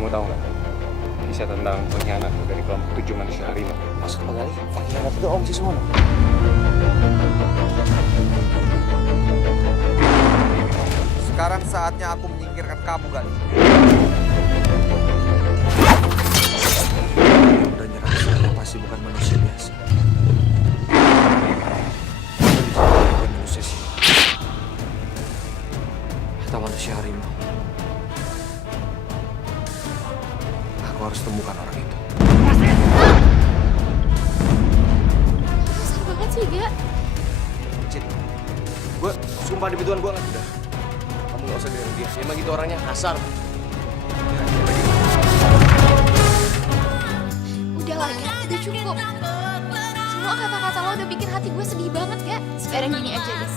Kamu tahu nggak kisah tentang pengkhianat dari kelompok 7 manusia harimau? Maksud apa kali? Pengkhianat itu Om Siswono. Sekarang saatnya aku menyingkirkan kamu, Gali. Udah nyerah, saya pasti bukan manusia biasa. Bukan manusia sih. Atau manusia harimau. Aku harus temukan orang itu. Kasar banget sih, Ga. Cid, gue sumpah di begituan gue nggak udah. Kamu nggak usah dengerin dia. Emang gitu orangnya kasar. Udah lah, Ga. Udah cukup. Semua kata-kata lo udah bikin hati gue sedih banget, Ga. Sekarang gini aja deh.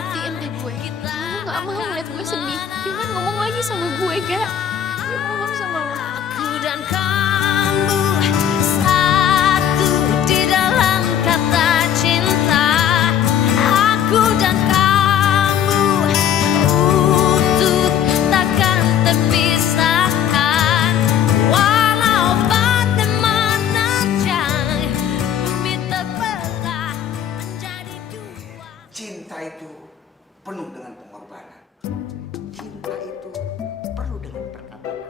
Buktiin deh gue. Lo gak mau ngeliat gue sedih. Jangan ngomong lagi sama gue, Ga. Gue mohon sama lo. Aku dan kamu satu di dalam kata cinta. Aku dan kamu utuh takkan terpisahkan. Walau bagaimanapun bumi terbelah menjadi dua. Cinta itu penuh dengan pengorbanan. Cinta itu perlu dengan perkataan.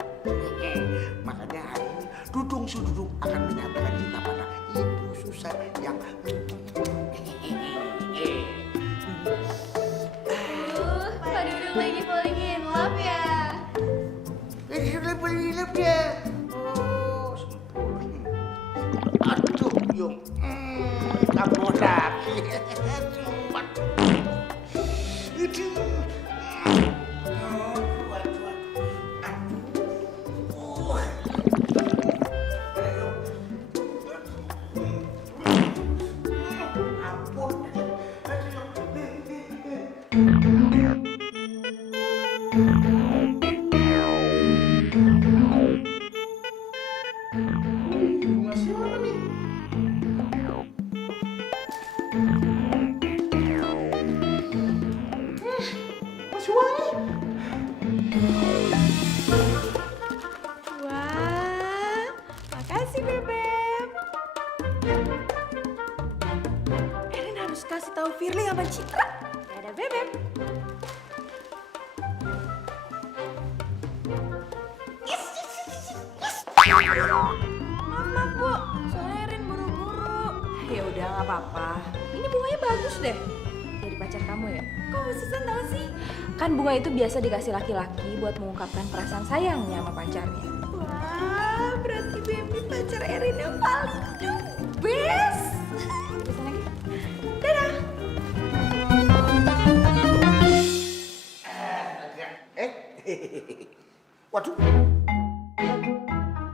Makanya hari ini Dudung Sududung akan menyatakan cinta pada Ibu Susan yang Pak Dudung lagi falling in love ya. Hidup dia. Oh, sempurna. Aduh, Yung. Kamu lagi. Sumpah. Aduh. Wah, makasih Bebek. Erin harus kasih tahu Firly sama Citra. Ada Bebek. Maaf Bu, soalnya Erin buru-buru. Ya udah nggak apa-apa. Ini bunganya bagus deh. Jadi pacar kamu ya? Kok Susan tahu sih? Kan bunga itu biasa dikasih laki-laki buat mengungkapkan perasaan sayangnya sama pacarnya. Wah, berarti Baby pacar Erin yang paling the best. Bisa lagi? Dadah. Waduh.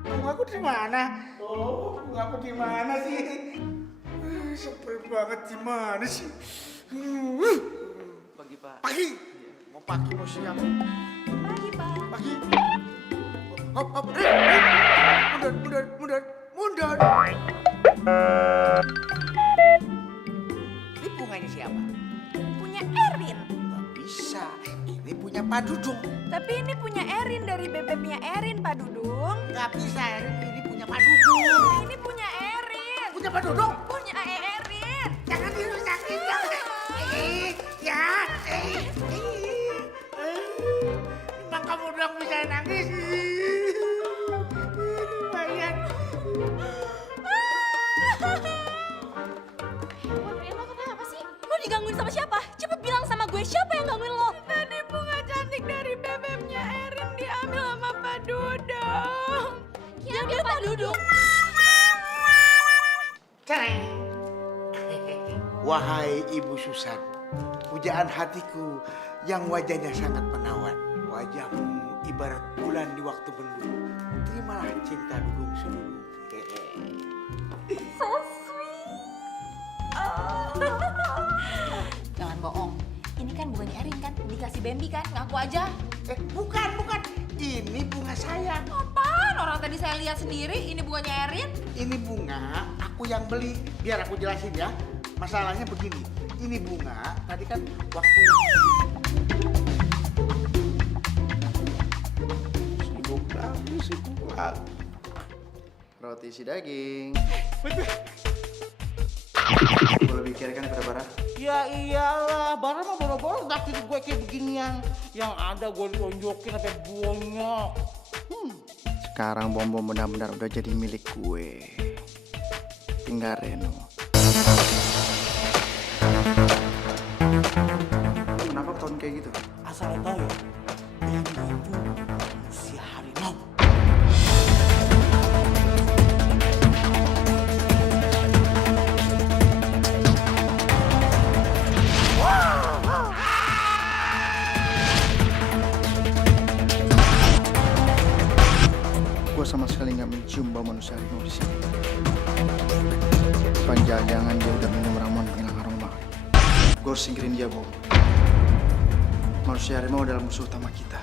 Bunga aku di mana? Oh, bunga aku di mana sih? Sepel banget di mana sih? Pagi Pak. Pagi. Mau pagi mau siang. Pagi, Pak. Pagi. Hop hop. Mundur. Ini bunganya siapa? Punya Erin. Nggak bisa. Ini punya Pak Dudung. Tapi ini punya Erin dari bebeknya Erin, Pak Dudung. Nggak bisa. Ini punya Pak Dudung. Ini punya Erin. Punya Pak Dudung. Punya Erin. Jangan dirusakin dong. Ya. Emang kamu udah bisa nangis. Lumayan. Putri, lo kenapa sih? Lo digangguin sama siapa? Cepet bilang sama gue siapa yang gangguin lo. Tadi bunga cantik dari bebeknya Erin diambil sama Pak Dudung. Diambil Pak Dudung. Wahai Ibu Susan, pujaan hatiku yang wajahnya sangat menawan. Wajahmu ibarat bulan di waktu mendung. Terimalah cinta Dudung Sududung. So sweet. Jangan bohong. Ini kan bunganya Erin kan? Dikasih Bambi kan? Ngaku aja. Bukan. Ini bunga saya. Apaan? Orang tadi saya lihat sendiri. Ini bunganya Erin. Ini bunga aku yang beli. Biar aku jelasin ya. Masalahnya begini. Ini bunga tadi kan waktu sibuk banget. Roti isi daging. Gue lebih kiri kan daripada Bara. Ya iyalah, Bara mah boro-boro takdir gue kayak beginian. Yang ada gue lonjokin sampai bonyok. Sekarang Bom Bom benar-benar udah jadi milik gue. Tinggal Reno. Kenapa tahun kayak gitu? Asal lo tau ya, Baby itu manusia harimau. Gue sama sekali nggak mencium bau manusia harimau di sini. Jangan dia udah minum ramuan penghilang aroma. Gue harus singkirin dia, Bom. Manusia harimau adalah musuh utama kita.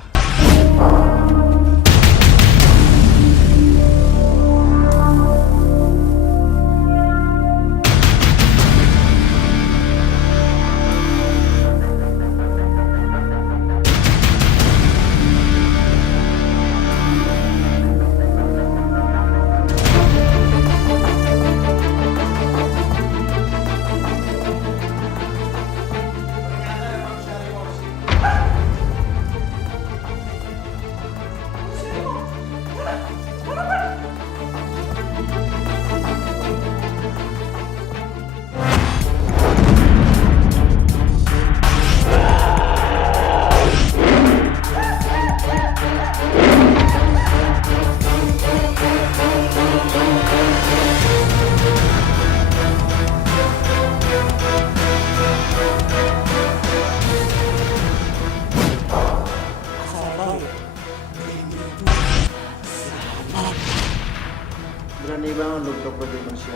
Berani banget lu untuk jadi manusia.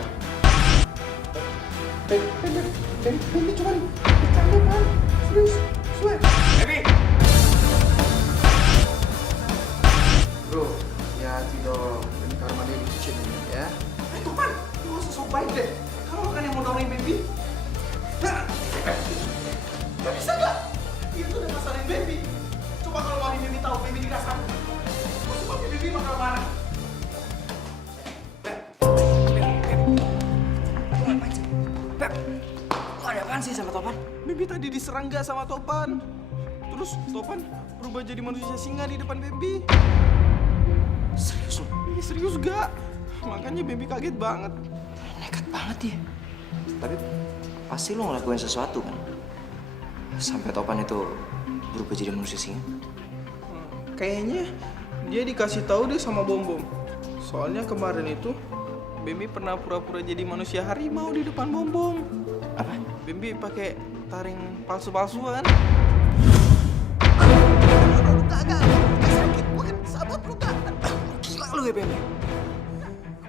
Baby cuman bercanda kan? Serius, swear. Baby! Bro, hati dong. Ini karma dia dicicin ini ya. Topan, lu gak usah sok baik deh. Kamu kan yang mau nolongin Baby. Nah, gak bisa gak? Itu udah kasarin Baby. Coba kalau mami Baby tahu Baby dikasarin. Pasti Baby bakal marah. Apaan sih sama Topan? Baby tadi diserang gak sama Topan? Terus Topan berubah jadi manusia singa di depan Baby. Serius lo? Ini serius gak? Makanya Baby kaget banget. Nekat banget ya. Tapi pasti lo ngelakuin sesuatu kan? Sampai Topan itu berubah jadi manusia singa. Kayaknya dia dikasih tahu deh sama Bom Bom. Soalnya kemarin itu Baby pernah pura-pura jadi manusia harimau di depan Bom Bom. Apa? Baby pakai taring palsu-palsuan. Gak sakit, gue kan sahabat lu kan. Gila lu ya, Bem.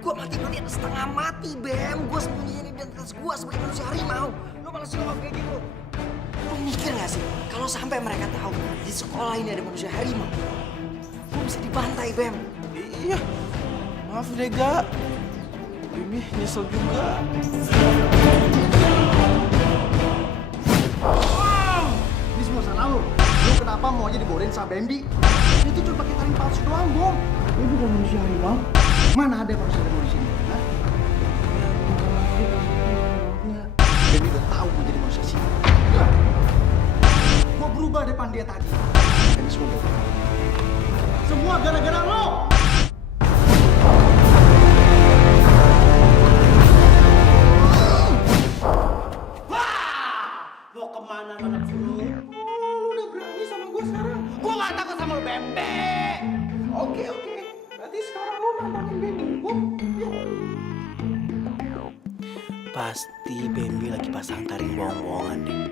Gue mati dunia setengah mati, Bem. Gue sembunyiin identitas gue sebagai manusia harimau. Lu malah sih kayak gitu. Lu mikir gak sih, kalau sampai mereka tahu di sekolah ini ada manusia harimau, gue bisa dibantai, Bem. Iya, maaf deh gak. Baby nyesel juga. Ini semua salah lu. Lu kenapa mau aja dibolehin sama Bambi? Itu cuma pakai taring palsu doang, Bom. Lu bukan manusia harimau. Mana ada manusia harimau di sini? Hah? Bambi udah tahu mau jadi manusia singa. Gua berubah depan dia tadi. Ini semua gara-gara lo. Mau kemana anak lu? Lu udah berani sama gue sekarang. Gue gak takut sama lu, Bembe. Oke. Berarti sekarang lo nantangin Baby. Bom, yuk. Pasti Bambi lagi pasang taring bohong-bohongan deh.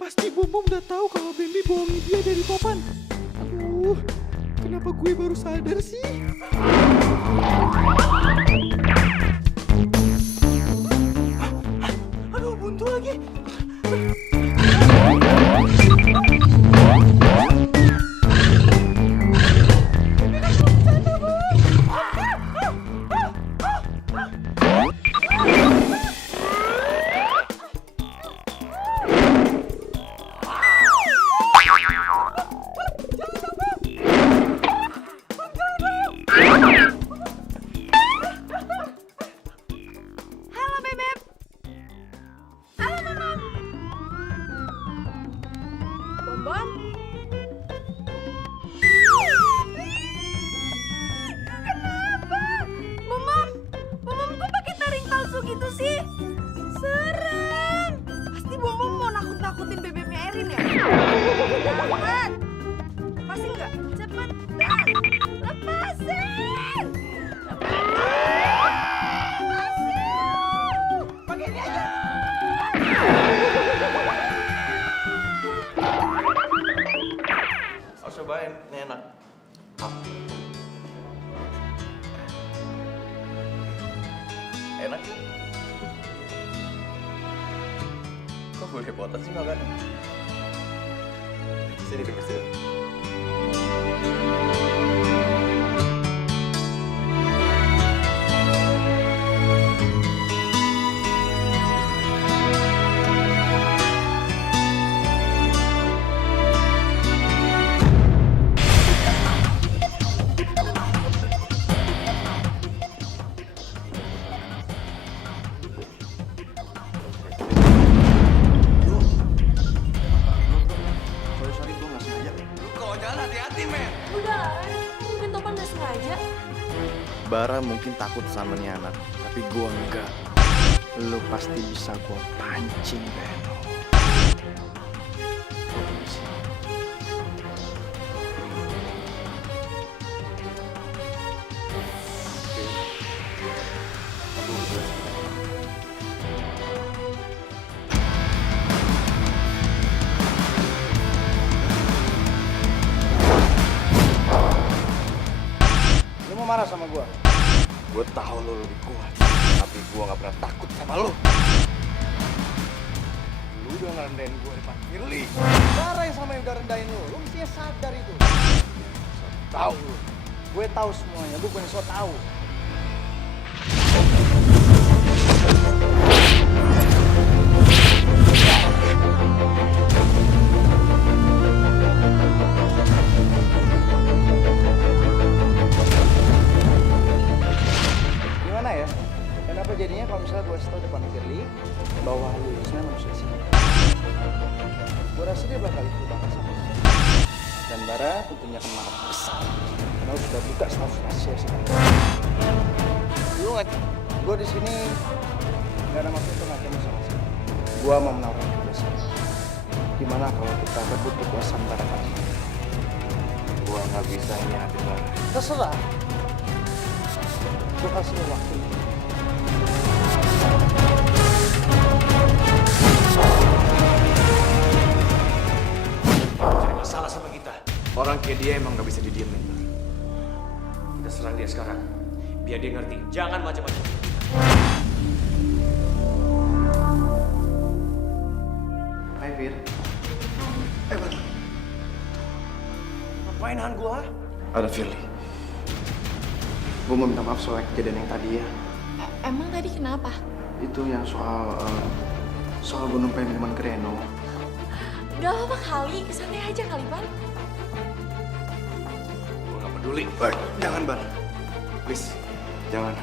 Pasti Bom Bom udah tahu kalau Baby bohongin dia dari Topan. Aduh, kenapa gue baru sadar sih? Aduh, buntu lagi. Bom? Kenapa? Bom kok pakai taring palsu gitu sih? Serem. Pasti Bom mau nakut-nakutin bebeknya Erin ya? Jangan. Lepasin nggak? Cepetan. Lepasin. Pakai ini aja. Harus cobain, ini enak. Enak sih. Kok gue kepotan sih makan? Sini dekat sini. Sorry, gue nggak sengaja. Kalau jalan hati-hati, men. Udah, mungkin Topan nggak sengaja. Bara mungkin takut sama nih anak, tapi gue enggak. Lu pasti bisa gue pancing, Beno. Lu mau marah sama gue? Gue tahu lu lebih kuat, tapi gue gak pernah takut sama lu. Lu udah ngerendahin gue depan Firly. Bara yang sama yang udah rendahin lu mestinya sadar itu. Tahu lu. Gue tahu semuanya, lu bukan so tahu. Gimana ya? Kenapa jadinya kalau misalnya gue setel depan Firly bahwa lu itu sebenarnya manusia sih? Gue rasa dia bakal ikut banget sama gue. Dan Bara tentunya akan marah besar karena lu sudah buka status rahasia sekarang. Lu nggak? Gue di sini nggak ada maksud untuk ngancam sama sekali. Gue mau menawarkan kerjasama. Gimana kalau kita rebut kekuasaan Bara lagi? Gue nggak bisa ini hati Bara. Terserah. Gue kasih lu waktu. Cari masalah sama kita. Orang kayak dia emang gak bisa didiemin. Kita serang dia sekarang. Biar dia ngerti. Jangan macam-macam. Hai Fir. Mana? Ngapain nahan gua? Ada Firly. Gue mau minta maaf soal kejadian yang tadi ya. Emang tadi kenapa? Itu yang soal gue numpain minuman ke Reno. Gak apa-apa kali, santai aja kali, Pan. Gua gak peduli. Jangan, Bar. Please, jangan.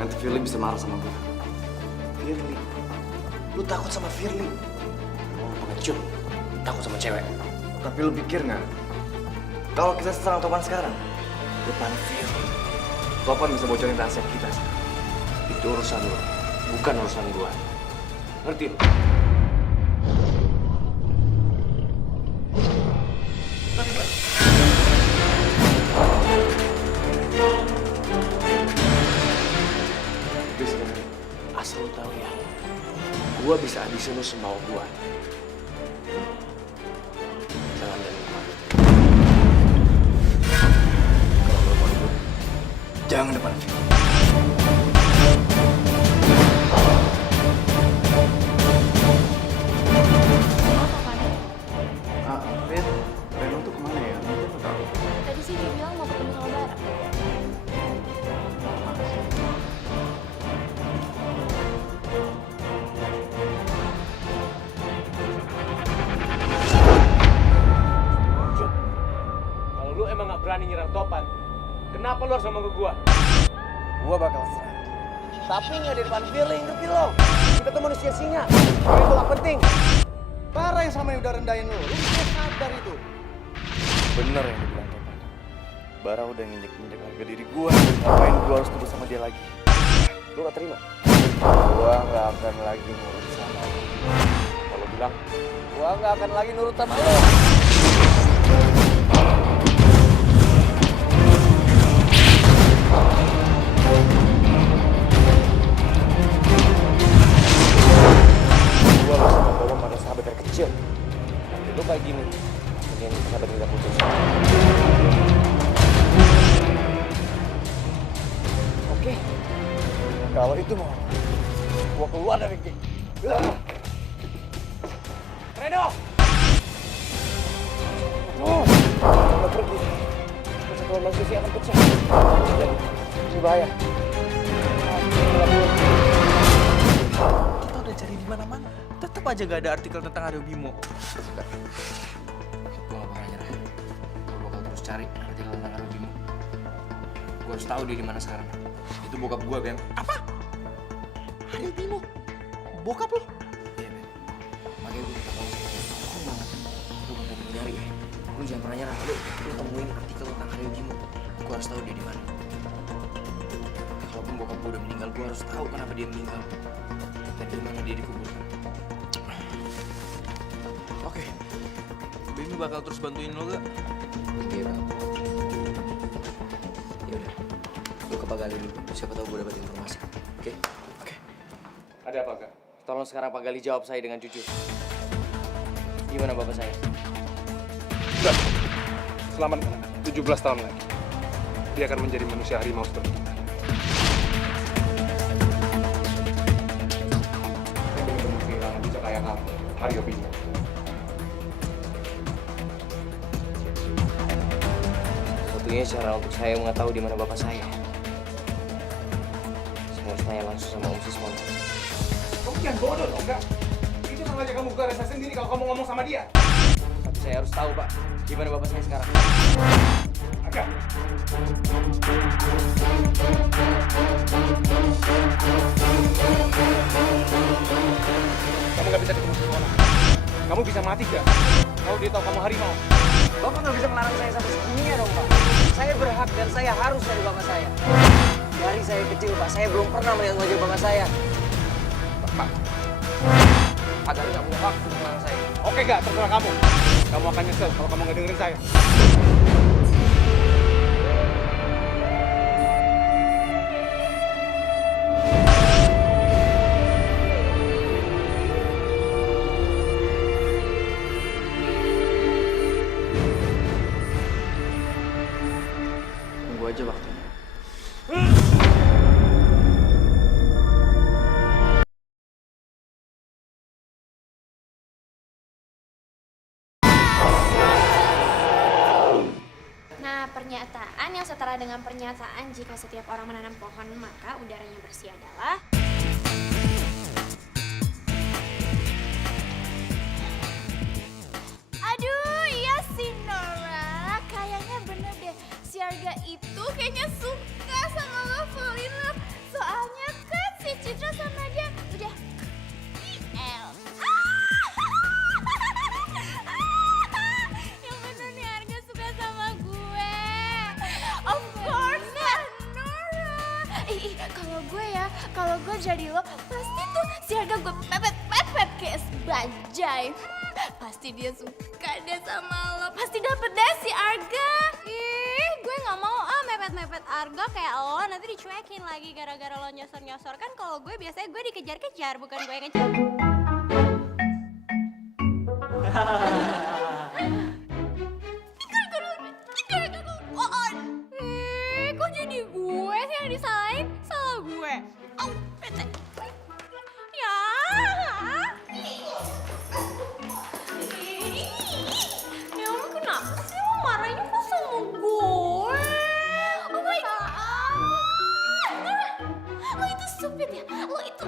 Nanti Firly bisa marah sama gue. Firly. Lu takut sama Firly? Lu pengecut. Takut sama cewek. Tapi lu pikir nggak? Kalau kita serang Topan sekarang, Depan Firly. Topan bisa bocorin rahasia kita sekarang. Itu urusan lu. Bukan urusan gua. Ngerti lu? Please, asal lu tahu ya, gua bisa habisin lu semau gua. Jangan dari gua. Kalau lu mau ribut, jangan depan Firly. Fir, Reno tuh kemana ya? Mungkin lu tahu. Tadi sih dia bilang mau ketemu sama Bara. Kalau lu emang gak berani nyerang Topan, kenapa lu harus ngomong ke gua? Gua bakal serang. Tapi nggak di depan Firly, ngerti lo? Kita tuh manusia singa. Ini itu gak penting. Bara yang sama yang udah rendahin lo bisa sadar itu. Bener yang dibilang Topan. Bara udah nginjek-injek harga diri gua. Ngapain gua harus terus sama dia lagi? Lu gak terima? Gua gak akan lagi nurut sama lu. Kalau bilang, gua gak akan lagi nurut sama lu. Gua sama Bobo pada sahabat dari kecil. Nanti lu kayak gini, mungkin sahabat kita putus. Oke, kalau itu mau, gua keluar dari geng. Reno! Oh, udah pergi. Persatuan manusia akan pecah. Jadi, ini bahaya. Kita udah cari di mana-mana. Tetap aja gak ada artikel tentang Aryo Bimo. Gue gak bakal nyerah. Gue bakal terus cari artikel tentang Aryo Bimo. Gue harus tahu dia di mana sekarang. Itu bokap gue, Bem. Apa? Aryo Bimo? Bokap lo? Iya, Bem. Makanya gue minta tolong sama lo. Lu bakal nyari ya. Lu jangan pernah nyerah. Lu temuin artikel tentang Aryo Bimo. Gue harus tahu dia di mana. Kalaupun bokap gue udah meninggal, gue harus tahu kenapa dia meninggal. Dan di mana dia dikuburkan. Oke. Bemi bakal terus bantuin lo gak? Iya, Bang. Yaudah, lu ke Pak Gali dulu. Siapa tahu gue dapat informasi. Oke? Oke. Ada apa, Kak? Tolong sekarang Pak Gali jawab saya dengan jujur. Gimana bapak saya? Udah. Selamat 17 tahun lagi. Dia akan menjadi manusia harimau seperti kita. Saya benar-benar kehilangan jejak ayah kamu, Aryo Bimo. Satunya cara untuk saya mengetahui di mana bapak saya. Saya harus tanya langsung sama Om Sismon. Kamu jangan bodoh dong, Kak. Itu sama aja kamu buka rasa sendiri kalau kamu ngomong sama dia. Tapi saya harus tahu, Pak, di mana bapak saya sekarang. Agak. Kamu nggak bisa ketemu sekolah. Kamu bisa mati gak? Kalau dia tahu kamu harimau. Bapak nggak bisa melarang saya sampai segininya dong, Pak. Saya berhak dan saya harus dari bapak saya. Dari saya kecil, Pak, saya belum pernah melihat wajah bapak saya. Pak, Pak Gali nggak punya hak untuk melarang saya. oke gak? Terserah kamu. Kamu akan nyesel kalau kamu nggak dengerin saya. Tunggu aja waktunya. Nah, pernyataan yang setara dengan pernyataan jika setiap orang menanam pohon maka udaranya bersih adalah Aduh, iya sih Nora. Kayaknya bener deh. Si Arga itu kayaknya suka sama lo, fall in love. Soalnya kan si Citra sama dia udah IL. Yang bener nih Arga suka sama gue. Of course lah, Nora. Kalau gue jadi lo, pasti tuh si Arga gue pepet kayak bajai. Pasti dia suka deh sama lo. Pasti dapet deh si Arga. Ih, gue gak mau mepet-mepet Arga kayak lo. Nanti dicuekin lagi gara-gara lo nyosor-nyosor. Kan kalau gue biasanya gue dikejar-kejar, bukan gue yang ngejar. Kok jadi gue sih yang disalahin? Salah gue. Au, bete. Ya. Ya ampun, kenapa sih lo marahnya kok sama gue? Oh my god. Lo itu stupid ya? Lo itu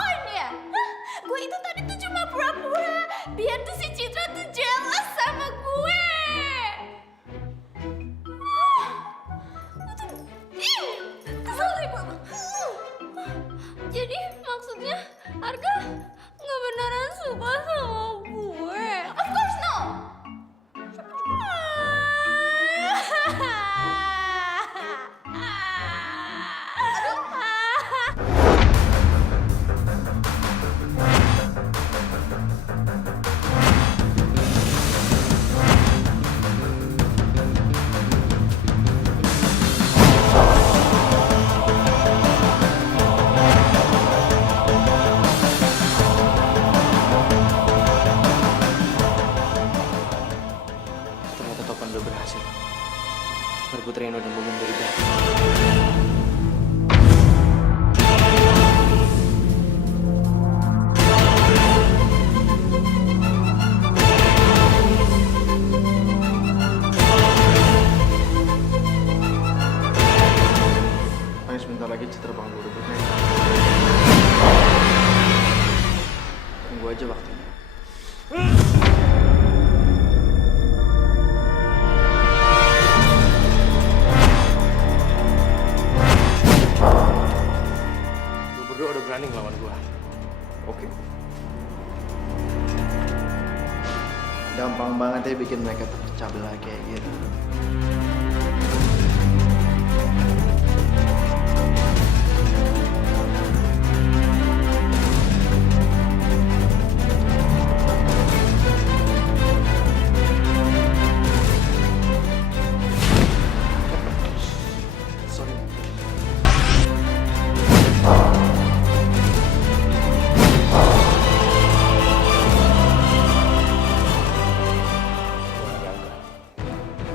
on ya? Hah? Gue itu tadi tuh cuma pura-pura biar tuh si Citra tuh jealous. berhasil merebut Reno dan Bobong dari Bella. Ayo sebentar lagi Citra bakal gue rebut Reno. Tunggu aja waktunya. Lu berdua udah berani ngelawan gua. Oke. Gampang banget ya bikin mereka terpecah belah kayak gitu. Sorry.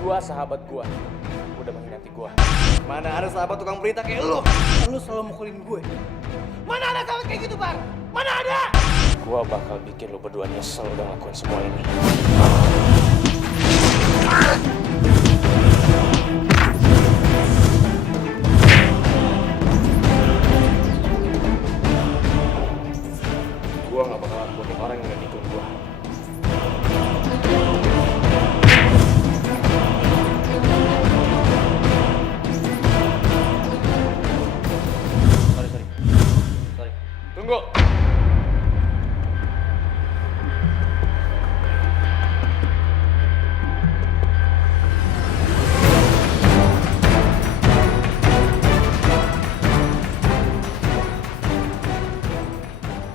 Gua sahabat gua udah mengkhianati gua. Mana ada sahabat tukang berita kayak lu? Lu selalu mukulin gue. Mana ada sahabat kayak gitu, Bar? Mana ada? Gua bakal bikin lu berdua nyesel udah ngelakuin semua ini. Gua gak bakalan buatin orang yang gak ikut gua. Sorry. Tunggu.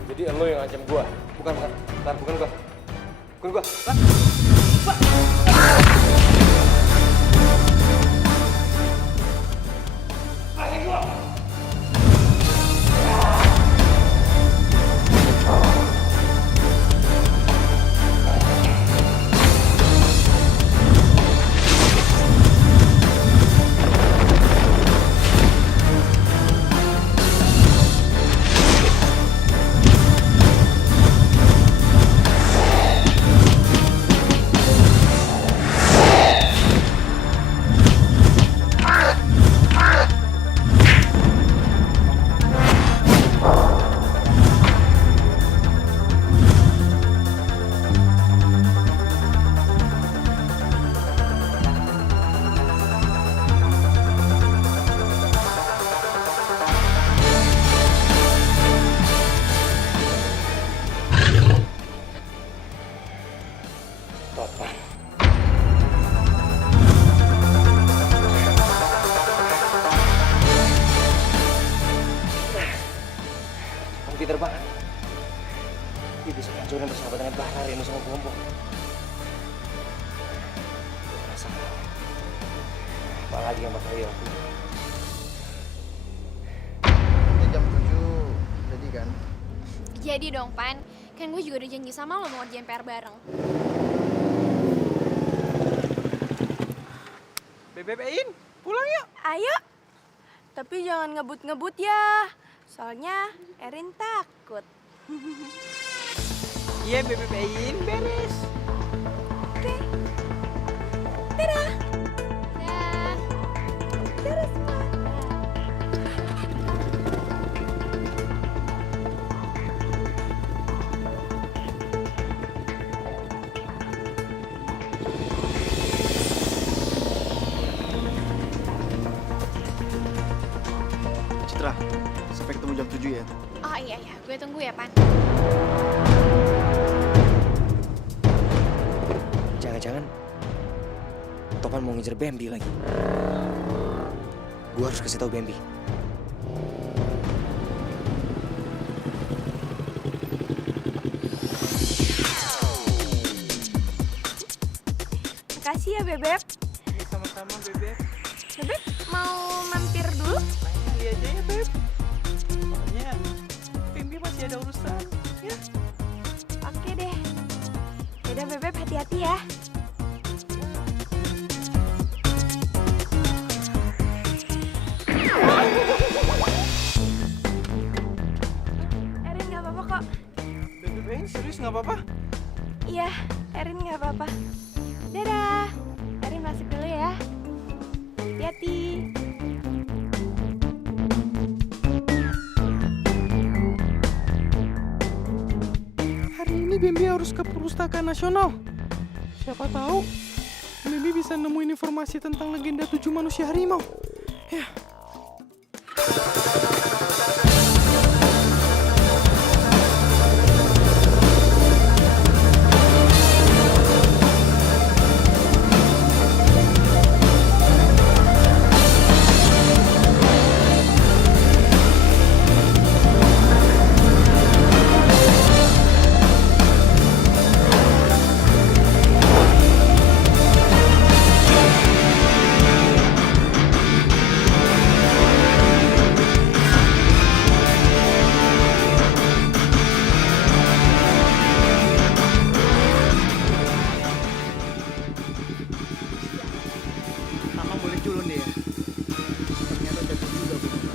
Jadi lo yang ngancam gua? Bukan gua. Bukan gua. Topan. Kamu pinter banget. Dia bisa hancurin persahabatan Bahar, Reno sama Bombong. Masalah. Apalagi yang bakal dia lakuin? Nanti jam 7 jadi kan? Jadi dong, Pan. Kan gue juga udah janji sama lo mau ngerjain PR bareng. Bebe-bein, pulang yuk. Ayo. Tapi jangan ngebut-ngebut ya. Soalnya Erin takut. Iya, bebe-bein, beres. Oke. Dadah. Dah. Dadah semua. Citra, sampai ketemu jam 7 ya. Oh iya, gue tunggu ya, Pan. Jangan-jangan Topan mau ngejar Bambi lagi. Gue harus kasih tahu Bambi. Makasih ya, Bebep. Sama-sama, Bebek. Bebep mau mampir dulu? Kali aja ya, Beb. Soalnya Bambi masih ada urusan, ya. Oke deh. Yaudah, Bebep hati-hati ya. Bambi harus ke Perpustakaan Nasional. Siapa tahu Bambi bisa nemuin informasi tentang legenda 7 manusia harimau. Ya. Kakak boleh culun deh ya. Ternyata jatuh juga beneran.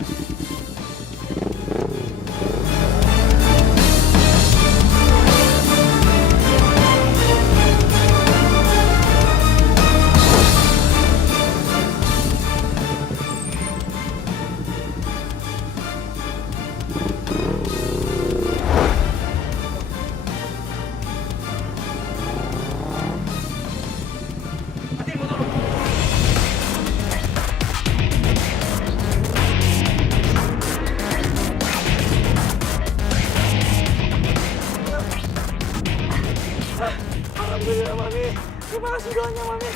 Alhamdulillah Mami. Terima kasih doanya Mami.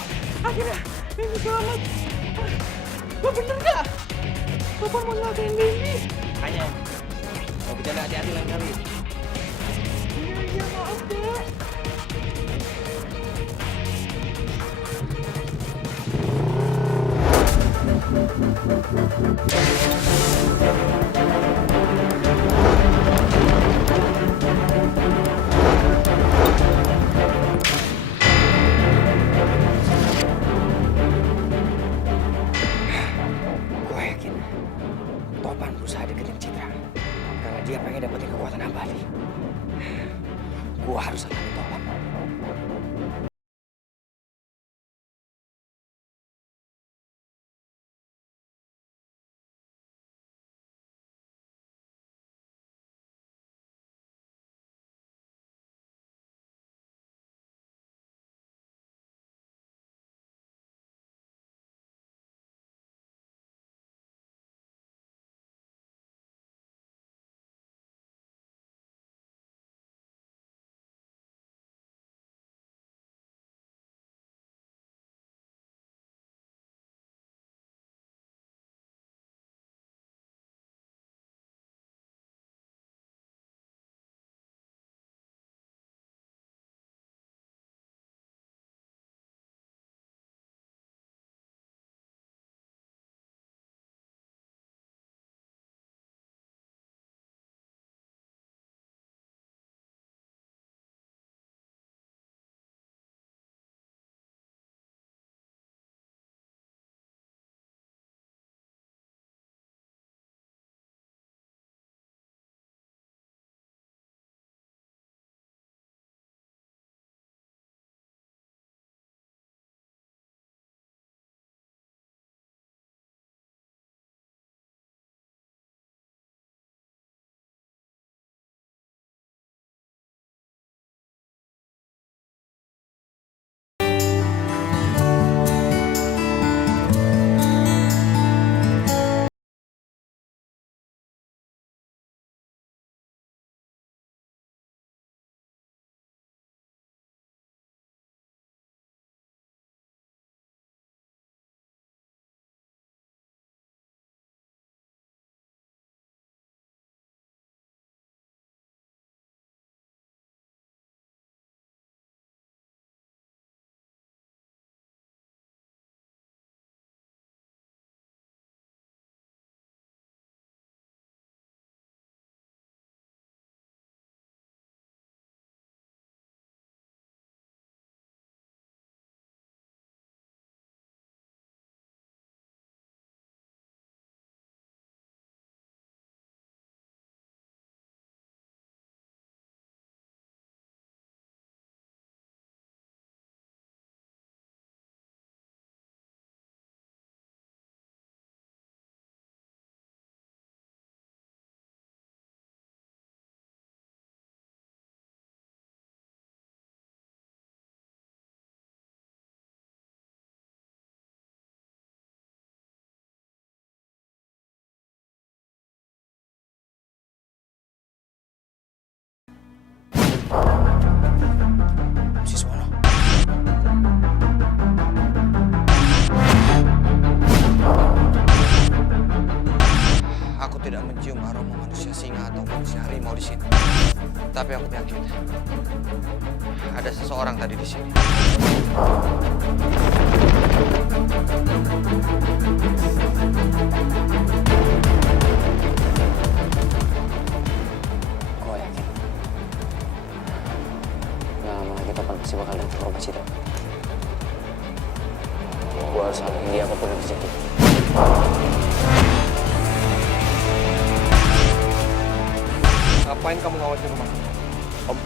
Akhirnya Bambi selamat. Lo bener gak? Bapak mau nyelakain Bambi? Hanya mau bercanda hati-hati lain kali. Iya maaf deh. Gue yakin Topan berusaha deketin Citra karena dia pengen dapetin kekuatan abadi. Gue harus alamin Topan. kau di sini. Tapi aku yakin ada seseorang tadi di sini. Gue yakin. Gak lama lagi Topan pasti bakal datang ke rumah Cita. Gue harus hadapin dia apapun yang terjadi. Ngapain kamu ngawat di rumah? Om.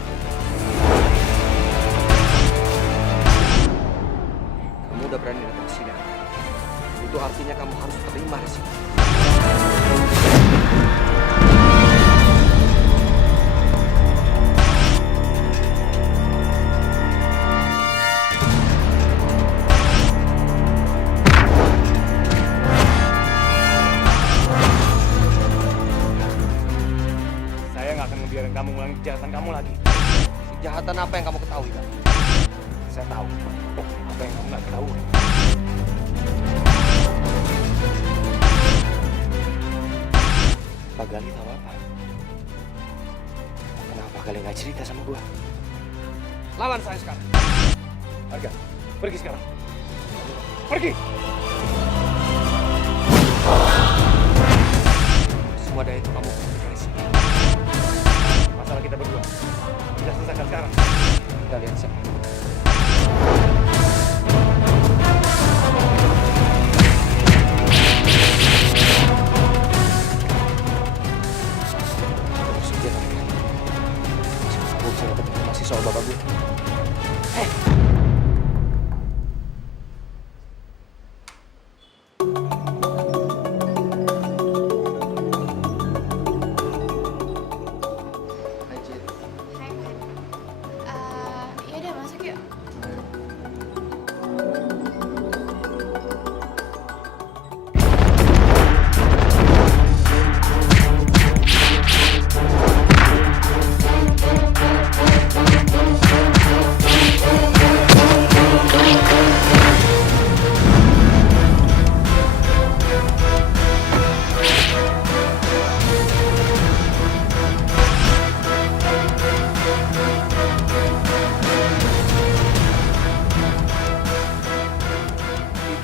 Kamu udah berani datang ke sini. Itu artinya kamu harus terima resiko. Saya nggak akan ngebiarin kamu ngulangi kejahatan kamu lagi. Kejahatan apa yang kamu ketahui, Bang? Saya tahu apa yang kamu nggak tahu. Pak Gali tahu apa? Kenapa Gali nggak cerita sama gua? Lawan saya sekarang. Arga, pergi sekarang. Pergi! Semua daya itu kamu dari sini. Masalah kita berdua. Kita selesaikan sekarang. Kita lihat siapa. Aku bisa dapat informasi soal bapak gue. Ya udah masuk yuk.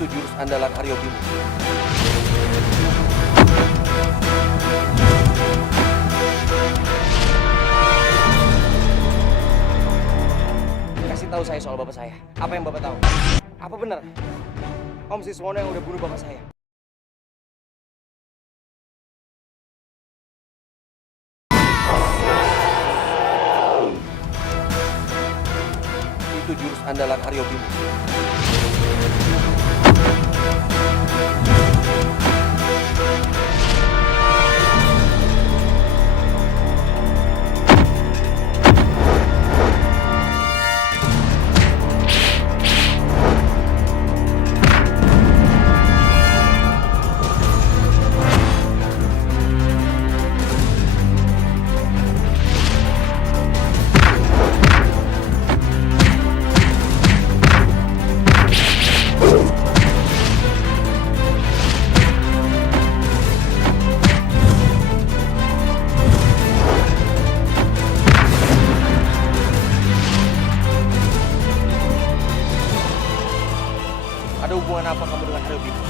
Itu jurus andalan Aryo Bimo. Kasih tahu saya soal bapak saya. Apa yang bapak tahu? Apa benar? Om Siswono yang udah bunuh bapak saya. Itu jurus andalan Aryo Bimo. Ada hubungan apa kamu dengan Aryo Bimo?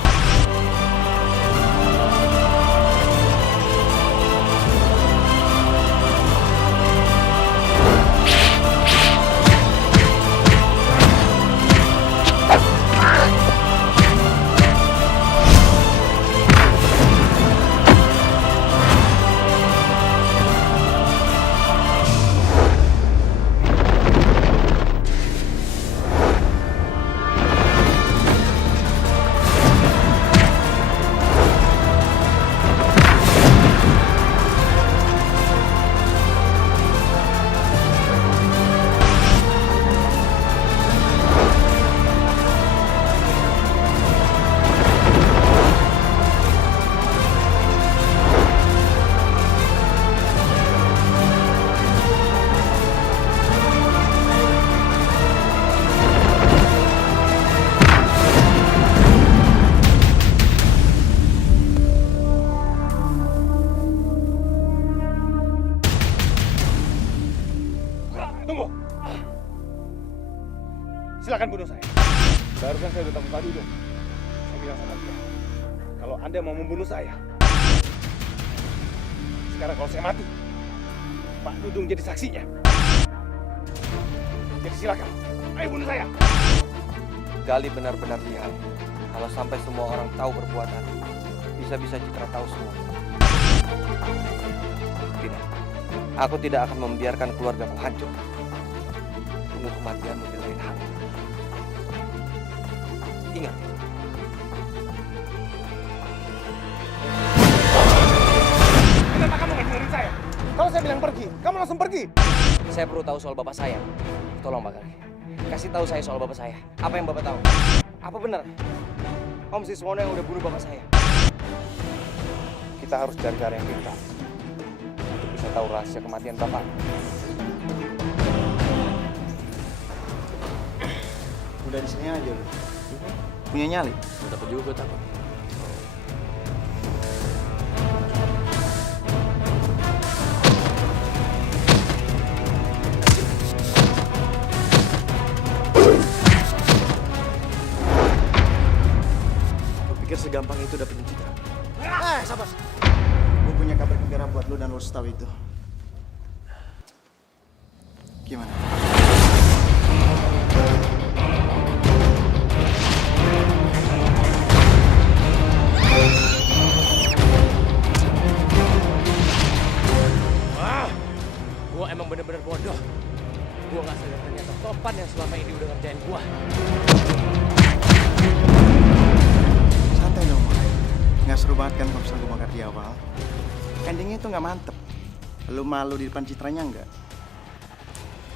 silakan bunuh saya. Barusan saya udah tahu Pak Dudung. Saya bilang sama dia, kalau Anda mau membunuh saya, sekarang kalau saya mati, Pak Dudung jadi saksinya. Jadi silakan, ayo bunuh saya. Gali benar-benar lihat. Kalau sampai semua orang tahu perbuatan, bisa-bisa Citra tahu semua. Tidak. Aku tidak akan membiarkan keluargamu hancur. Tunggu kematianmu di lain hari. Ingat. Kenapa kamu nggak dengerin saya? Kalau saya bilang pergi, kamu langsung pergi. Saya perlu tahu soal bapak saya. Tolong Pak Gali. Kasih tahu saya soal bapak saya. Apa yang bapak tahu? Apa benar Om Siswono yang udah bunuh bapak saya? Kita harus cari cara yang pintar untuk bisa tahu rahasia kematian bapak. Udah di sini aja lu. Punya nyali? Dapat juga gue takut. Lu pikir segampang itu dapetin Citra? Sabar. Gue punya kabar gembira buat lu dan lu harus tahu itu. Gimana? Gue emang bener-bener bodoh. Gue gak sadar ternyata Topan yang selama ini udah ngerjain gue. Santai dong, Mai. Nggak seru banget kan kalau misalnya gue bakar di awal. Endingnya itu nggak mantep. Lu malu di depan Citranya nggak?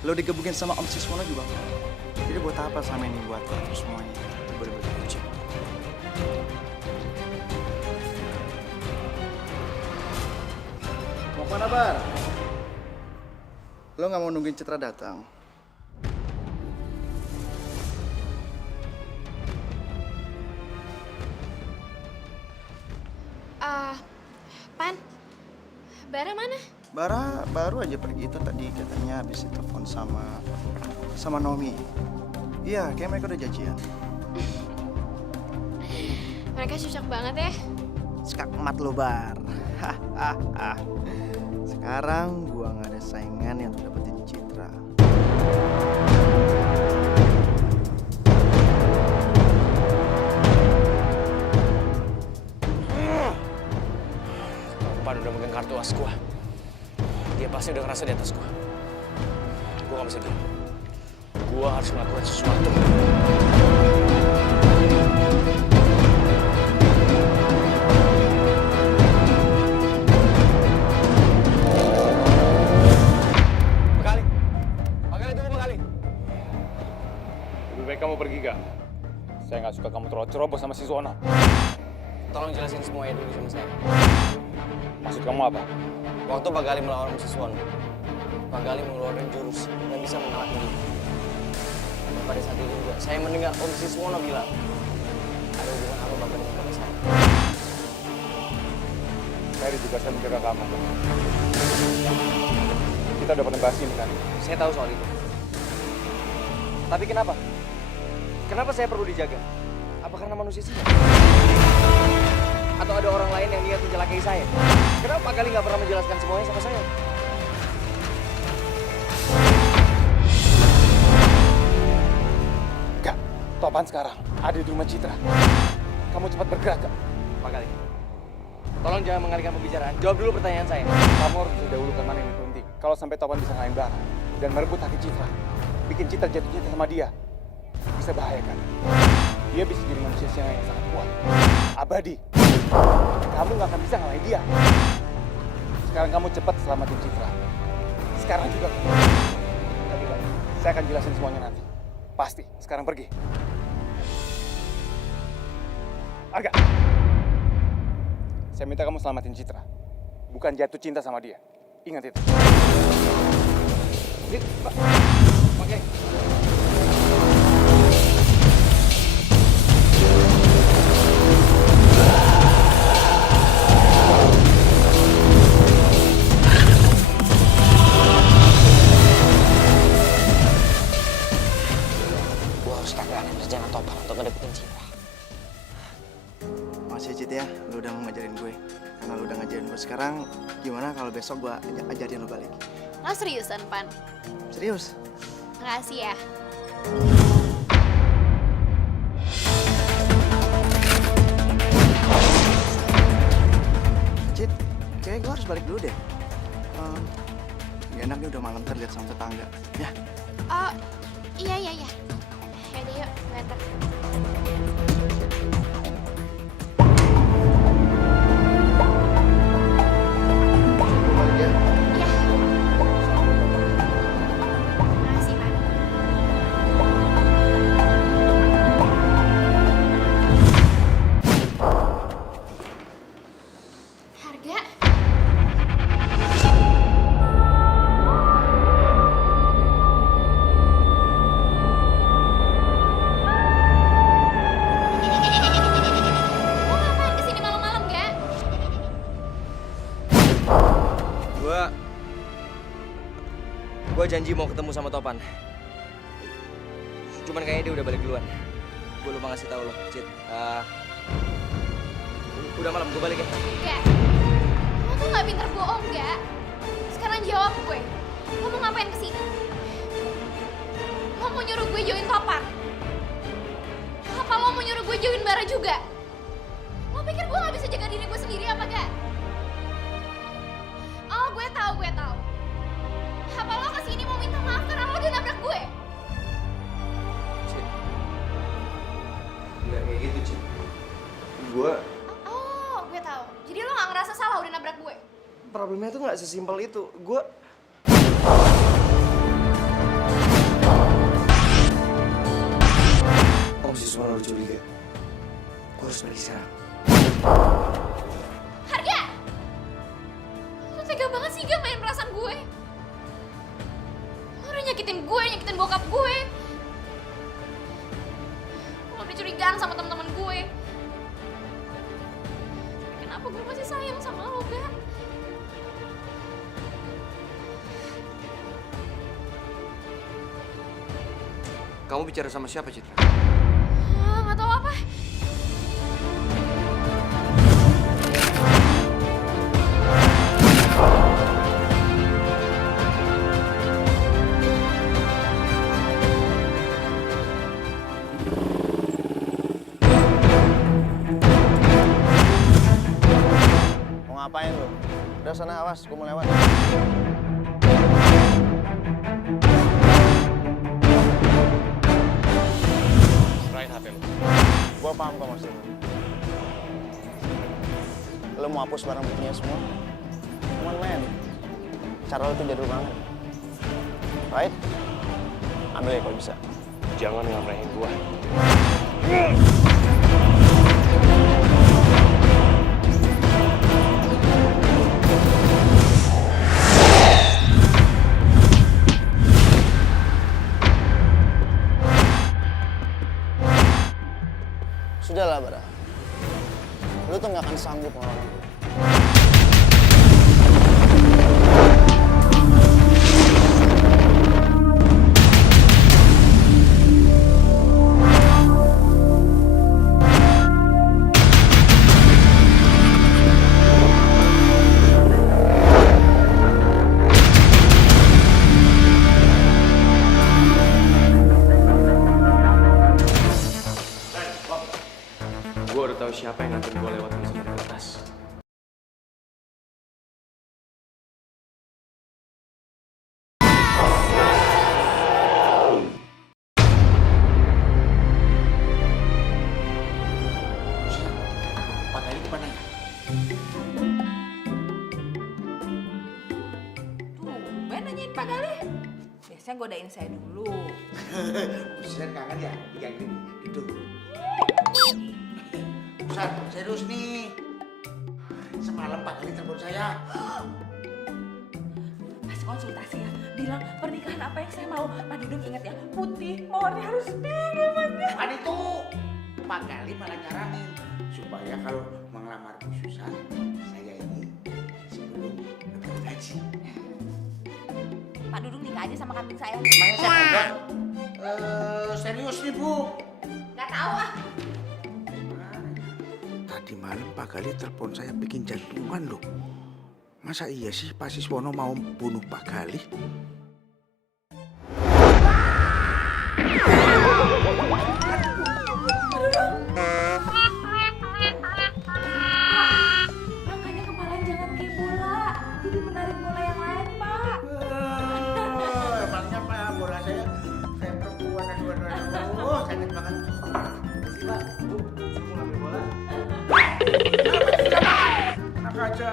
Lu digebukin sama Om Siswono juga nggak? Jadi buat apa sama ini buat atur semuanya? Bener-bener lucu. Mau kemana, Bar? Lo nggak mau nungguin Citra datang? Pan, Bara mana? Bara baru aja pergi itu tadi katanya habis telepon sama Nomi. Iya, kayak mereka udah janjian. Mereka cocok banget ya. Skakmat lo, Bar. Sekarang gua nggak ada saingan yang untuk dapetin Citra. Topan udah megang kartu as gue. Dia pasti udah ngerasa di atas gue. Gue gak bisa diam. Gue harus melakukan sesuatu. Lebih baik kamu pergi, gak? Saya nggak suka kamu terlalu ceroboh sama Siswono. Tolong jelasin semuanya dulu sama saya. Maksud kamu apa? Waktu Pak Gali melawan Om Siswono, Pak Gali mengeluarkan jurus yang bisa mengalahkan dia. Dan pada saat itu juga, saya mendengar Om Siswono bilang, ada hubungan apa Pak Gali dengan saya. Saya juga saya menjaga kamu. Kita udah pernah bahas ini kan? Saya tahu soal itu. Tapi kenapa? Kenapa saya perlu dijaga? Apa karena manusia sih? Atau ada orang lain yang niat mencelakai saya? Kenapa Pak Gali nggak pernah menjelaskan semuanya sama saya? Gak, Topan sekarang ada di rumah Citra. Kamu cepat bergerak, Kak. Pak Gali, tolong jangan mengalihkan pembicaraan. Jawab dulu pertanyaan saya. Kamu harus mendahulukan mana yang penting. Kalau sampai Topan bisa ngalahin Bara dan merebut hati Citra, bikin Citra jatuh cinta sama dia, bisa bahaya kan? Dia bisa jadi manusia siang yang sangat kuat, abadi. Kamu nggak akan bisa ngalahin dia. Sekarang kamu cepat selamatin Citra. Sekarang juga. Tapi baik, saya akan jelasin semuanya nanti. Pasti. Sekarang pergi. Arga, saya minta kamu selamatin Citra, bukan jatuh cinta sama dia. Ingat itu. Oke. Gua harus tahu dapetin Citra. Makasih Cit ya, lu udah mau ngajarin gue. Karena lu udah ngajarin gue sekarang, gimana kalau besok gue ajarin lu balik? Lo seriusan, Pan? Serius? Makasih ya. Cit, kayaknya gue harus balik dulu deh. Gak enak nih udah malam terlihat sama tetangga. Ya, Oh, iya. Yaudah yuk, gue antar. balik ya. Iya. Makasih, Pan. Harga? Lo ngapain kesini malam-malam, Ga? Gue janji mau ketemu sama Topan. Cuman kayaknya dia udah balik duluan. Gue lupa ngasih tahu lo, Cit. Udah malam, gue balik ya. Ga, lo tuh gak pinter bohong, Ga. Sekarang jawab gue. Lo mau ngapain kesini? Lo mau nyuruh gue join Topan? Apa lo mau nyuruh gue join Bara juga? Lo pikir gue gak bisa jaga diri gue sendiri apa, Ga? Oh, gue tahu. Apa lo kesini mau minta maaf karena lo udah nabrak gue? Cit. Nggak kayak gitu, Cit. Gue, Oh, gue tahu. Jadi lo gak ngerasa salah udah nabrak gue? problemnya tuh gak sesimpel itu. Gue, Om si Suwono udah curiga. Gue harus balik sekarang. Harga! Lo tega banget sih Ga main perasaan gue. Lo udah nyakitin gue, nyakitin bokap gue. Lo udah curigaan sama teman-teman gue. Tapi kenapa gue masih sayang sama lo, Ga? Kamu bicara sama siapa, Citra? Gak tau apa. Mau ngapain lo? Udah sana, awas, gue mau lewat. Serahin HP lo. Gue paham kok maksud lo. Lo mau hapus barang buktinya semua? Cuman men, cara lo tuh jadul banget. Right? Ambil ya kalau bisa. Jangan ngamrehin gue. Sudahlah, Bara. Lu tuh gak akan sanggup ngelawan gue. Gue udah tahu siapa yang nganterin gue lewat ini sampai ke atas. Pak Gali kemana ya? Tumben nanyain Pak Gali. Biasanya godain saya dulu. Buset kangen ya? Iya gini, gitu. Buset, serius nih. Semalam Pak Gali telepon saya. Pas konsultasi ya, bilang pernikahan apa yang saya mau. Pak Dudung ingat ya, putih, mawarnya harus pink ya Mas. Bukan itu. Pak Gali malah nyaranin supaya kalau mengelamar Bu Susan, saya ini sebelum dapat gaji. Pak Dudung nikah aja sama kambing saya. Emangnya saya enggak? Serius nih Bu. Gak Gak tahu ah. Tadi malam Pak Gali telepon saya bikin jantungan loh. Masa iya sih Pak Siswono mau bunuh Pak Gali? Makanya kepala jangan kayak bola. Jadi menarik bola yang lain, Pak. Emangnya Pak bola saya perempuan dan dua-duanya. Sakit banget. Pak, Bu, saya mau ngambil bola. Enak aja.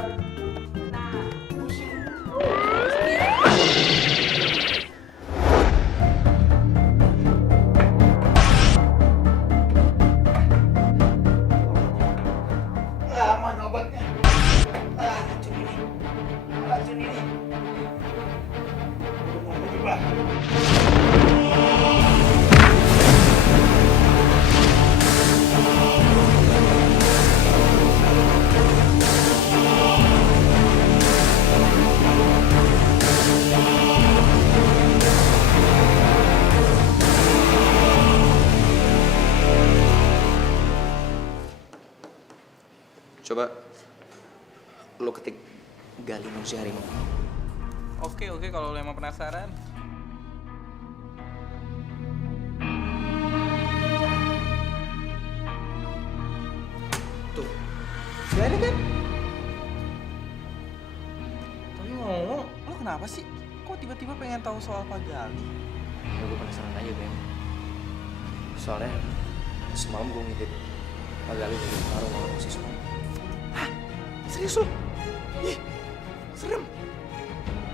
Mana obatnya? Racun ini. Racun ini. Udah mau mati, Pak. Coba lo ketik Gali manusia harimau. Oke, kalau lo emang penasaran. Tuh, Gak ada kan? Tapi ngomong, lo kenapa sih? Kok tiba-tiba pengen tahu soal Pak Gali? ya gue penasaran aja Bem. Soalnya semalam gue ngintip Pak Gali lagi tarung sama si Suman. Serius lo? Ih, serem.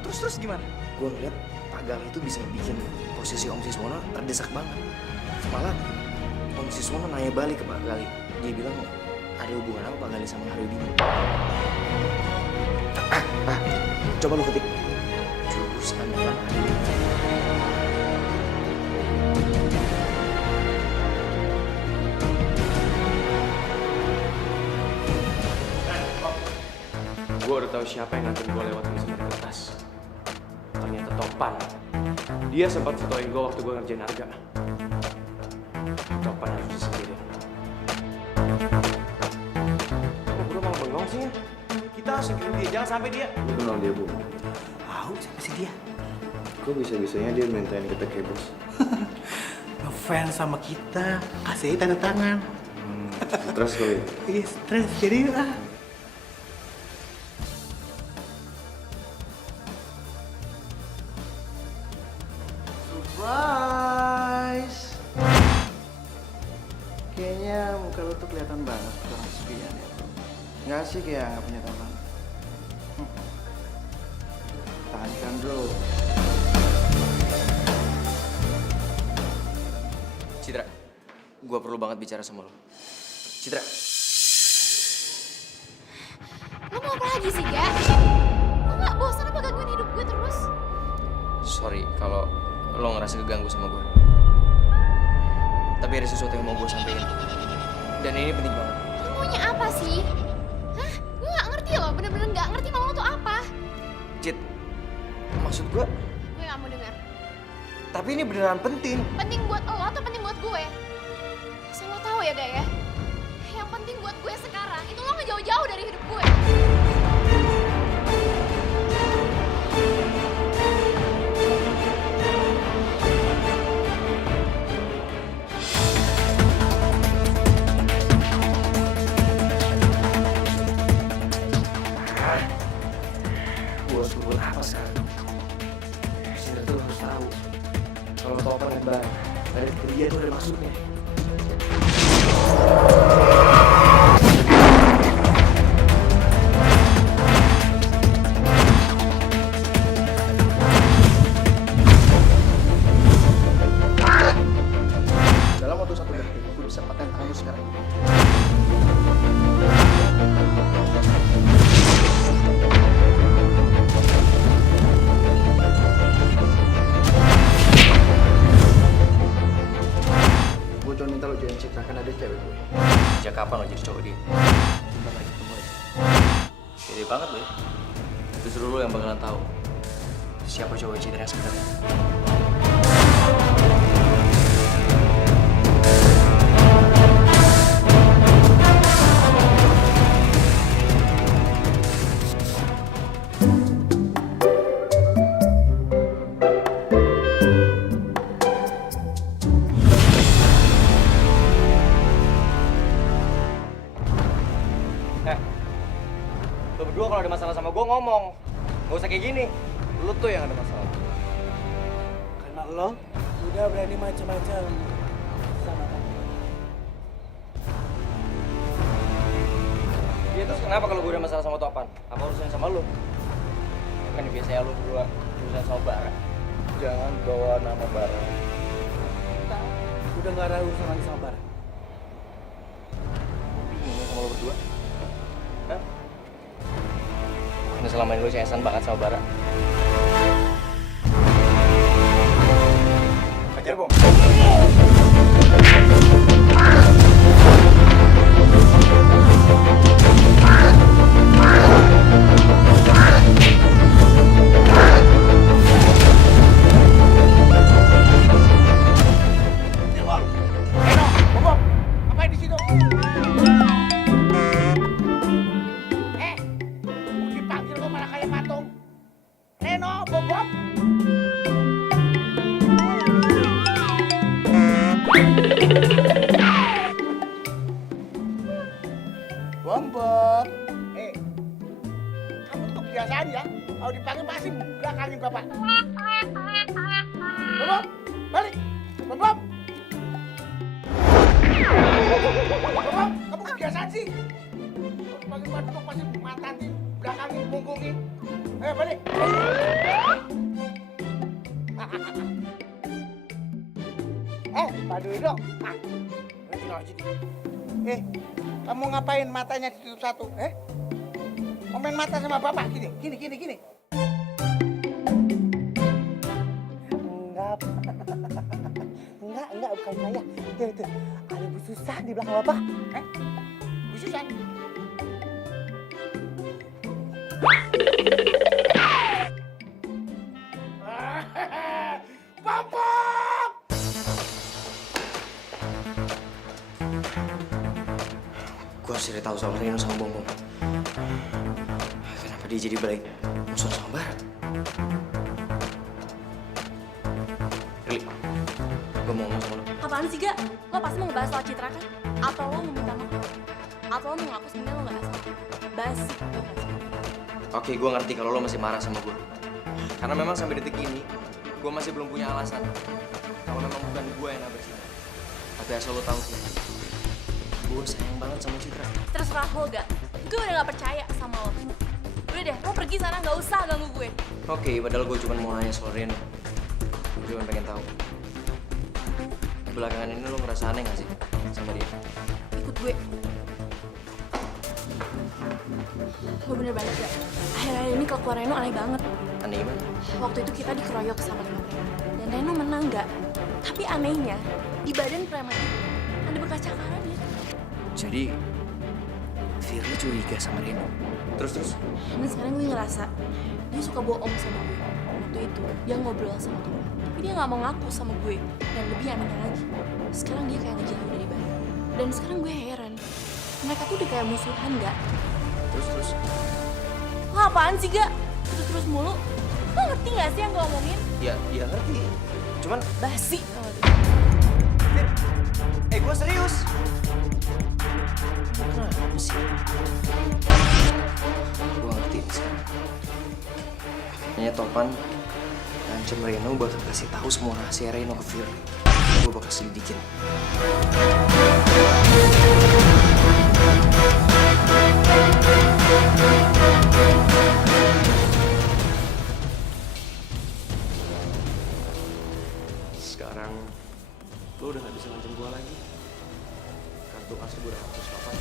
Terus gimana? Gue ngeliat Pak Gali itu bisa bikin posisi Om Siswono terdesak banget. Malah Om Siswono nanya balik ke Pak Gali. Dia bilang ada hubungan apa Pak Gali sama Haryo Bimo. Coba lu ketik jurus andalan Haryo Bimo. Gue udah tahu siapa yang nganterin gue lewat tulisan dari kertas. Ternyata Topan. Dia sempat fotoin gue waktu gue ngerjain harga. Topan harus disendiri. Kok bro malah bengong sih ya? Kita harus sendiri dia, jangan sampai dia. Lu kenal dia, Bu? Tahu siapa sih dia? Kok bisa-bisanya dia mintain kita kayak bos? Ngefans sama kita, kasih tanda tangan. Terus kali ya? Iya, stres jadi ah. Surprise! Kayaknya muka lu tuh kelihatan banget kurang kesepian ya, bro. Nggak asik ya nggak punya teman. Tahankan, bro. Citra, gue perlu banget bicara sama lo. Citra. Lo mau apa lagi sih, Gak? Lo gak bosan apa gangguin hidup gue terus? Sorry kalau lo ngerasa keganggu sama gue. Tapi ada sesuatu yang mau gue sampaikan. Dan ini penting banget. Lo maunya apa sih? Hah? Gue gak ngerti loh, bener-bener gak ngerti mau lo tuh apa. Cit, maksud gue, Gue gak mau dengar. tapi ini beneran penting. Penting buat lo atau penting buat gue? Asal lo tahu ya, Gak ya? Yang penting buat gue sekarang, itu lo ngejauh-jauh dari hidup gue. Gue harus berbuat apa sekarang? Citra tuh harus tahu kalau Topan dan Bar dari dia tuh ada maksudnya. Dalam waktu 1 detik, gue bisa paten tangan lu sekarang. Gue cuma minta lo join Citra, kan ada cewek gue. Sejak kapan lo jadi cowok dia? Bentar lagi ketemu aja. Pede banget lo ya. Justru lo yang bakalan tahu siapa cowok Citra yang sebenarnya. berdua kalau ada masalah sama gue ngomong. Gak usah kayak gini. Lu tuh yang ada masalah. Karena lo udah berani macam-macam sama kamu. Ya terus kenapa kalau gue ada masalah sama Topan? Apa urusannya sama lu? Kan biasanya lu berdua urusan sama Bara. Jangan bawa nama Bara. Udah gak ada urusan lagi sama Bara. Bingung sama lu berdua. Hah? Ini selama ini lu CS-an banget sama Bara. Ajar, Bom. Ngapain di situ? Dipanggil kok malah kayak patung. Reno, Bob. Bob. Kamu tuh kebiasaan ya. Kalau dipanggil pasti belakangin bapak. Bob, balik. Bob. Bob, kamu kebiasaan sih. Kalau dipanggil bapak pasti matantin, belakangin, punggungin. Balik. Pak Duido. Kamu ngapain matanya ditutup satu? Mau main mata sama bapak gini. Enggak, bukan saya. Tuh, ada Bu Susan di belakang bapak. Bu Susan? Bapak! Gue harus cari tahu soal Reno sama Bom. Kenapa dia jadi balik musuh sama Bara? Rili, gue mau ngomong sama lo. Apaan sih, Ga? Lo pasti mau ngebahas soal Citra kan? Atau lo mau minta maaf? Atau lo mau ngaku sebenarnya lo gak salah? Basi, lo gak salah. Oke, gue ngerti kalau lo masih marah sama gue. Karena memang sampai detik ini, gue masih belum punya alasan. Kalau memang bukan gue yang nabrak Citra. Tapi asal lo tahu sih, gue sayang banget sama Citra. Terserah lo, Ga. Gue udah gak percaya sama lo. Udah deh, lo pergi sana, gak usah ganggu gue. Oke, padahal gue cuma mau nanya soal Reno. Gue cuma pengen tahu. Belakangan ini lo ngerasa aneh gak sih sama dia? Ikut gue. Lo bener banget, Ga. Akhir-akhir ini kelakuan Reno aneh banget. Aneh gimana? Waktu itu kita dikeroyok sama Reno. Dan Reno menang, Ga. Tapi anehnya, di badan preman itu ada bekas cakarannya. Jadi, Firly curiga sama Reno. Terus? Dan sekarang gue ngerasa dia suka bohong sama gue. Waktu itu dia ngobrol sama Topan, tapi dia nggak mau ngaku sama gue. Dan lebih anehnya lagi, sekarang dia kayak ngejauh dari Bara. Dan sekarang gue heran, mereka tuh udah kayak musuhan, Ga. Terus? Lo apaan sih, Ga? Terus mulu. Lo ngerti nggak sih yang gue omongin? Ya ngerti. Cuman, Basi. tau gak? gue serius. Kenapa sih? Gue ngerti sekarang. Kayaknya Topan ngancem Reno bakal kasih tahu semua rahasia Reno ke Firly. Gue bakal selidikin. Sekarang lo udah gak bisa ngancem gue lagi. Kartu as gue udah hapus Topan.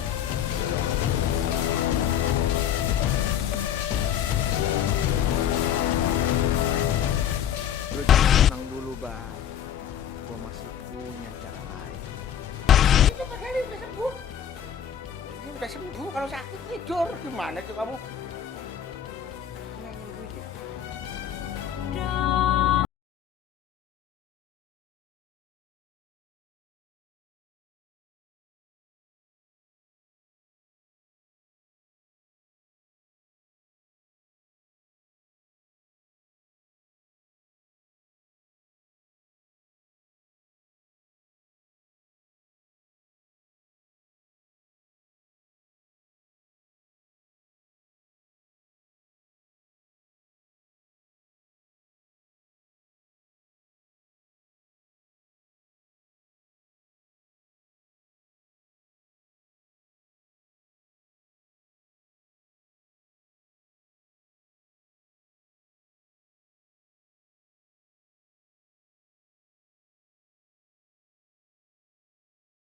Lu jangan tenang dulu, Bang. Gua masih punya cara lain. Ini Pak Heri udah sembuh. Ini udah sembuh, kalau sakit tidur. Gimana tuh kamu?